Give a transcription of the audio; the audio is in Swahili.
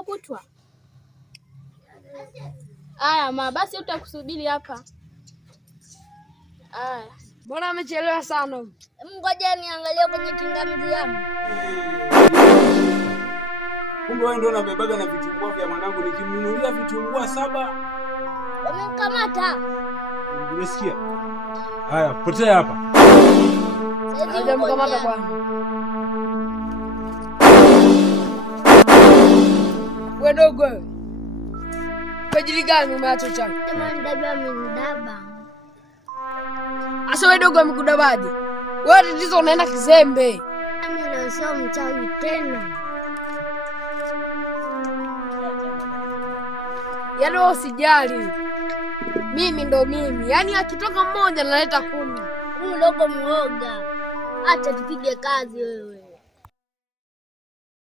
kesho kutwa. Aya ma, basi utakusubiri hapa. Aya. Mbona amechelewa sana? Ngoja niangalie kwenye kingamzi yangu. Kumbe wewe ndio unabebaga na vitumbua vya mwanangu, nikimnunulia vitumbua 7. Wamemkamata. Unasikia? Haya, potea hapa. Hajamkamata bwana. Wewe dogo. Kajili gani umeacha chako? Ndaba mndaba. Asa wewe dogo amekudabaje? Wewe tatizo unaenda kizembe. Mimi ndio sio mchawi tena. Yaani wewe usijali. Mimi ndo mimi. Yaani akitoka mmoja naleta 10. Huyu dogo mwoga. Acha tupige kazi wewe.